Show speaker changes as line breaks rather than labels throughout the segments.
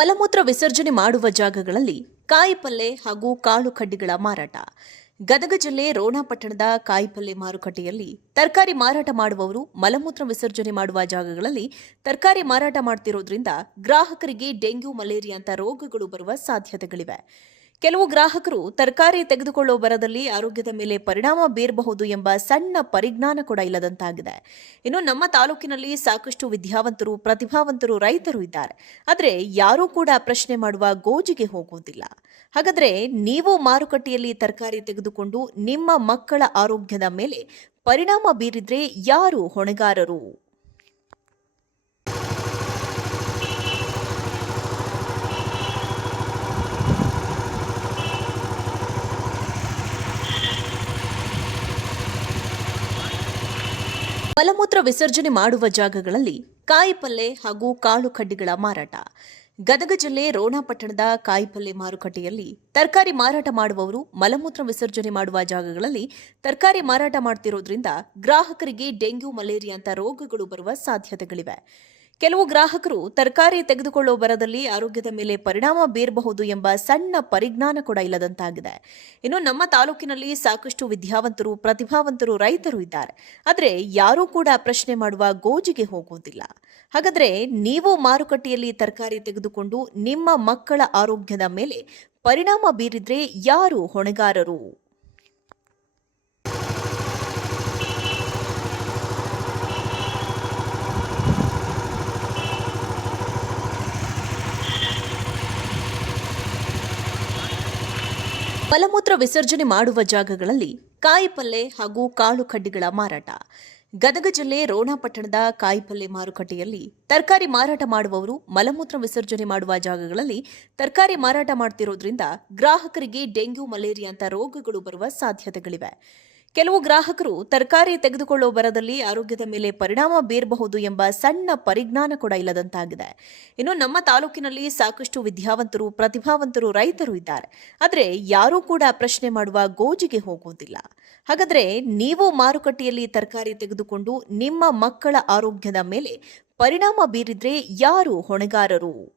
ಮಲಮೂತ್ರ ವಿಸರ್ಜನೆ ಮಾಡುವ ಜಾಗಗಳಲ್ಲಿ ಕಾಯಿಪಲ್ಲೆ ಹಾಗೂ ಕಾಳು ಕಡ್ಡಿಗಳ ಮಾರಾಟ. ಗದಗ ಜಿಲ್ಲೆ ರೋಣ ಪಟ್ಟಣದ ಕಾಯಿಪಲ್ಲೆ ಮಾರುಕಟ್ಟೆಯಲ್ಲಿ ತರಕಾರಿ ಮಾರಾಟ ಮಾಡುವವರು ಮಲಮೂತ್ರ ವಿಸರ್ಜನೆ ಮಾಡುವ ಜಾಗಗಳಲ್ಲಿ ತರಕಾರಿ ಮಾರಾಟ ಮಾಡ್ತಿರೋದ್ರಿಂದ ಗ್ರಾಹಕರಿಗೆ ಡೆಂಗ್ಯೂ, ಮಲೇರಿಯಾ ಅಂತ ರೋಗಗಳು ಬರುವ ಸಾಧ್ಯತೆಗಳಿವೆ. ಕೆಲವು ಗ್ರಾಹಕರು ತರಕಾರಿ ತೆಗೆದುಕೊಳ್ಳುವ ಬರದಲ್ಲಿ ಆರೋಗ್ಯದ ಮೇಲೆ ಪರಿಣಾಮ ಬೀರಬಹುದು ಎಂಬ ಸಣ್ಣ ಪರಿಜ್ಞಾನ ಕೂಡ ಇಲ್ಲದಂತಾಗಿದೆ. ಇನ್ನು ನಮ್ಮ ತಾಲೂಕಿನಲ್ಲಿ ಸಾಕಷ್ಟು ವಿದ್ಯಾವಂತರು, ಪ್ರತಿಭಾವಂತರು ರೈತರು ಇದ್ದಾರೆ. ಆದರೆ ಯಾರೂ ಕೂಡ ಪ್ರಶ್ನೆ ಮಾಡುವ ಗೋಜಿಗೆ ಹೋಗುವುದಿಲ್ಲ. ಹಾಗಾದರೆ ನೀವು ಮಾರುಕಟ್ಟೆಯಲ್ಲಿ ತರಕಾರಿ ತೆಗೆದುಕೊಂಡು ನಿಮ್ಮ ಮಕ್ಕಳ ಆರೋಗ್ಯದ ಮೇಲೆ ಪರಿಣಾಮ ಬೀರಿದ್ರೆ ಯಾರು ಹೊಣೆಗಾರರು? ಮಲಮೂತ್ರ ವಿಸರ್ಜನೆ ಮಾಡುವ ಜಾಗಗಳಲ್ಲಿ ಕಾಯಿಪಲ್ಲೆ ಹಾಗೂ ಕಾಳು ಕಡ್ಡಿಗಳ ಮಾರಾಟ. ಗದಗ ಜಿಲ್ಲೆ ರೋಣ ಪಟ್ಟಣದ ಕಾಯಿಪಲ್ಲೆ ಮಾರುಕಟ್ಟೆಯಲ್ಲಿ ತರಕಾರಿ ಮಾರಾಟ ಮಾಡುವವರು ಮಲಮೂತ್ರ ವಿಸರ್ಜನೆ ಮಾಡುವ ಜಾಗಗಳಲ್ಲಿ ತರಕಾರಿ ಮಾರಾಟ ಮಾಡುತ್ತಿರುವುದರಿಂದ ಗ್ರಾಹಕರಿಗೆ ಡೆಂಗ್ಯೂ, ಮಲೇರಿಯಾ ಅಂತ ರೋಗಗಳು ಬರುವ ಸಾಧ್ಯತೆಗಳಿವೆ. ಕೆಲವು ಗ್ರಾಹಕರು ತರಕಾರಿ ತೆಗೆದುಕೊಳ್ಳೋ ಬರದಲ್ಲಿ ಆರೋಗ್ಯದ ಮೇಲೆ ಪರಿಣಾಮ ಬೀರಬಹುದು ಎಂಬ ಸಣ್ಣ ಪರಿಜ್ಞಾನ ಕೂಡ ಇಲ್ಲದಂತಾಗಿದೆ. ಇನ್ನು ನಮ್ಮ ತಾಲೂಕಿನಲ್ಲಿ ಸಾಕಷ್ಟು ವಿದ್ಯಾವಂತರು, ಪ್ರತಿಭಾವಂತರು ರೈತರು ಇದ್ದಾರೆ. ಆದರೆ ಯಾರೂ ಕೂಡ ಪ್ರಶ್ನೆ ಮಾಡುವ ಗೋಜಿಗೆ ಹೋಗುವುದಿಲ್ಲ. ಹಾಗಾದರೆ ನೀವು ಮಾರುಕಟ್ಟೆಯಲ್ಲಿ ತರಕಾರಿ ತೆಗೆದುಕೊಂಡು ನಿಮ್ಮ ಮಕ್ಕಳ ಆರೋಗ್ಯದ ಮೇಲೆ ಪರಿಣಾಮ ಬೀರಿದ್ರೆ ಯಾರು ಹೊಣೆಗಾರರು? ಮಲಮೂತ್ರ ವಿಸರ್ಜನೆ ಮಾಡುವ ಜಾಗಗಳಲ್ಲಿ ಕಾಯಿಪಲ್ಲೆ ಹಾಗೂ ಕಾಳು ಕಡ್ಡಿಗಳ ಮಾರಾಟ. ಗದಗ ಜಿಲ್ಲೆ ರೋಣ ಪಟ್ಟಣದ ಕಾಯಿಪಲ್ಲೆ ಮಾರುಕಟ್ಟೆಯಲ್ಲಿ ತರಕಾರಿ ಮಾರಾಟ ಮಾಡುವವರು ಮಲಮೂತ್ರ ವಿಸರ್ಜನೆ ಮಾಡುವ ಜಾಗಗಳಲ್ಲಿ ತರಕಾರಿ ಮಾರಾಟ ಮಾಡ್ತಿರೋದ್ರಿಂದ ಗ್ರಾಹಕರಿಗೆ ಡೆಂಗ್ಯೂ, ಮಲೇರಿಯಾ ಅಂತ ರೋಗಗಳು ಬರುವ ಸಾಧ್ಯತೆಗಳಿವೆ. ಕೆಲವು ಗ್ರಾಹಕರು ತರಕಾರಿ ತೆಗೆದುಕೊಳ್ಳುವ ಬರದಲ್ಲಿ ಆರೋಗ್ಯದ ಮೇಲೆ ಪರಿಣಾಮ ಬೀರಬಹುದು ಎಂಬ ಸಣ್ಣ ಪರಿಜ್ಞಾನ ಕೂಡ ಇಲ್ಲದಂತಾಗಿದೆ. ಇನ್ನು ನಮ್ಮ ತಾಲೂಕಿನಲ್ಲಿ ಸಾಕಷ್ಟು ವಿದ್ಯಾವಂತರು, ಪ್ರತಿಭಾವಂತರು ರೈತರು ಇದ್ದಾರೆ. ಆದರೆ ಯಾರೂ ಕೂಡ ಪ್ರಶ್ನೆ ಮಾಡುವ ಗೋಜಿಗೆ ಹೋಗುವುದಿಲ್ಲ. ಹಾಗಾದರೆ ನೀವು ಮಾರುಕಟ್ಟೆಯಲ್ಲಿ ತರಕಾರಿ ತೆಗೆದುಕೊಂಡು ನಿಮ್ಮ ಮಕ್ಕಳ ಆರೋಗ್ಯದ ಮೇಲೆ ಪರಿಣಾಮ ಬೀರಿದ್ರೆ ಯಾರು ಹೊಣೆಗಾರರು?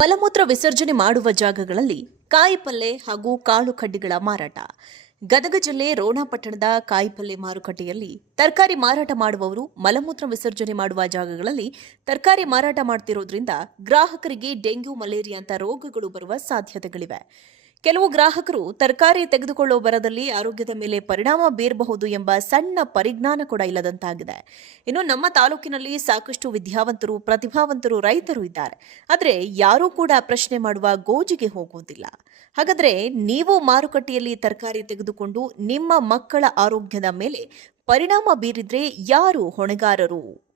ಮಲಮೂತ್ರ ವಿಸರ್ಜನೆ ಮಾಡುವ ಜಾಗಗಳಲ್ಲಿ ಕಾಯಿಪಲ್ಲೆ ಹಾಗೂ ಕಾಳು ಕಡ್ಡಿಗಳ ಮಾರಾಟ. ಗದಗ ಜಿಲ್ಲೆ ರೋಣ ಪಟ್ಟಣದ ಕಾಯಿಪಲ್ಲೆ ಮಾರುಕಟ್ಟೆಯಲ್ಲಿ ತರಕಾರಿ ಮಾರಾಟ ಮಾಡುವವರು ಮಲಮೂತ್ರ ವಿಸರ್ಜನೆ ಮಾಡುವ ಜಾಗಗಳಲ್ಲಿ ತರಕಾರಿ ಮಾರಾಟ ಮಾಡುತ್ತಿರುವುದರಿಂದ ಗ್ರಾಹಕರಿಗೆ ಡೆಂಗ್ಯೂ, ಮಲೇರಿಯಾ ಅಂತ ರೋಗಗಳು ಬರುವ ಸಾಧ್ಯತೆಗಳಿವೆ. ಕೆಲವು ಗ್ರಾಹಕರು ತರಕಾರಿ ತೆಗೆದುಕೊಳ್ಳುವ ಬರದಲ್ಲಿ ಆರೋಗ್ಯದ ಮೇಲೆ ಪರಿಣಾಮ ಬೀರಬಹುದು ಎಂಬ ಸಣ್ಣ ಪರಿಜ್ಞಾನ ಕೂಡ ಇಲ್ಲದಂತಾಗಿದೆ. ಇನ್ನು ನಮ್ಮ ತಾಲೂಕಿನಲ್ಲಿ ಸಾಕಷ್ಟು ವಿದ್ಯಾವಂತರು, ಪ್ರತಿಭಾವಂತರು ರೈತರು ಇದ್ದಾರೆ. ಆದರೆ ಯಾರೂ ಕೂಡ ಪ್ರಶ್ನೆ ಮಾಡುವ ಗೋಜಿಗೆ ಹೋಗುವುದಿಲ್ಲ. ಹಾಗಾದರೆ ನೀವು ಮಾರುಕಟ್ಟೆಯಲ್ಲಿ ತರಕಾರಿ ತೆಗೆದುಕೊಂಡು ನಿಮ್ಮ ಮಕ್ಕಳ ಆರೋಗ್ಯದ ಮೇಲೆ ಪರಿಣಾಮ ಬೀರಿದ್ರೆ ಯಾರು ಹೊಣೆಗಾರರು?